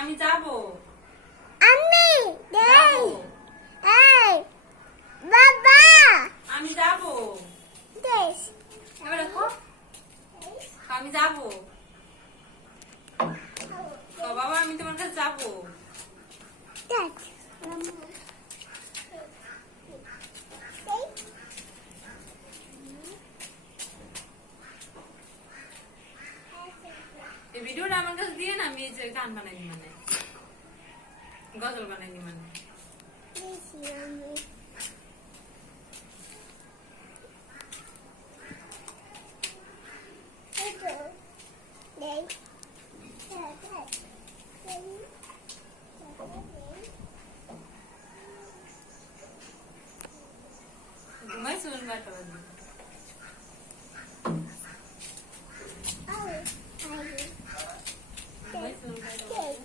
আমি যাবো। আমি যাবো। এবার দেখো, আমি যাবো। বাবা আমি তোমার কাছে যাবো। এই ভিডিওটা আমার কাছে দিয়ে না, আমি এই যে গান বানাইনি, মানে গজল বানাইনি, মানে ঘুমাই শুন বাটা বাজে। ঘুমাই শুন বাটা বাজে।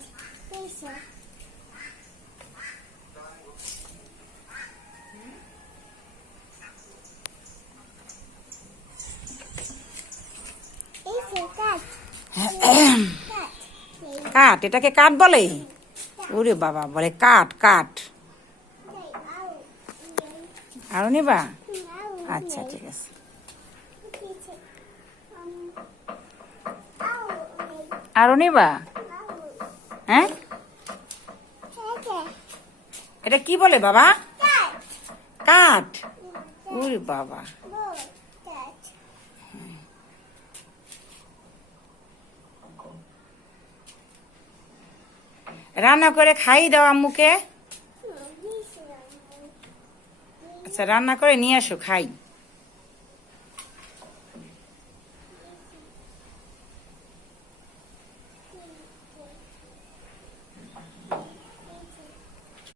কাঠ, এটাকে কাঠ বলে? ওরে বাবা, বলে কাঠ কাঠ। আরো নিবা? আচ্ছা ঠিক আছে। আরো নিবা? হ্যাঁ, এটা কি বলে বাবা? কাঠ। ওরে বাবা, রান্না করে খাই দাও আম্মুকে। আচ্ছা রান্না করে নিয়ে আসো, খাই।